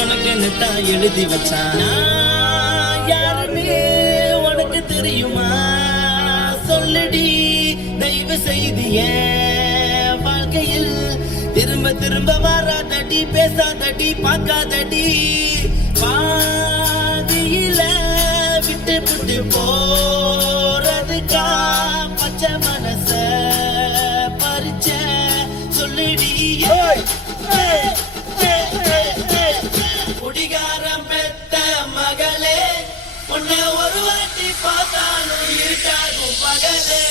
உனக்கு என்னத்தான் எழுதி வச்சானா யாருமே உனக்கு தெரியுமா சொல்லடி தெய்வ செய்திய வாழ்க்கையில் திரும்ப திரும்ப வராதடி பேசாதடி பார்க்காதடி பாதியில விட்டு விட்டு போறதுக்கா பச்சை மனச பறிச்ச சொல்லுடி குடிகாரம் பெத்த மகளே உன்னை ஒரு வாட்டி பார்த்தாலும் இருட்டாகும் பகலே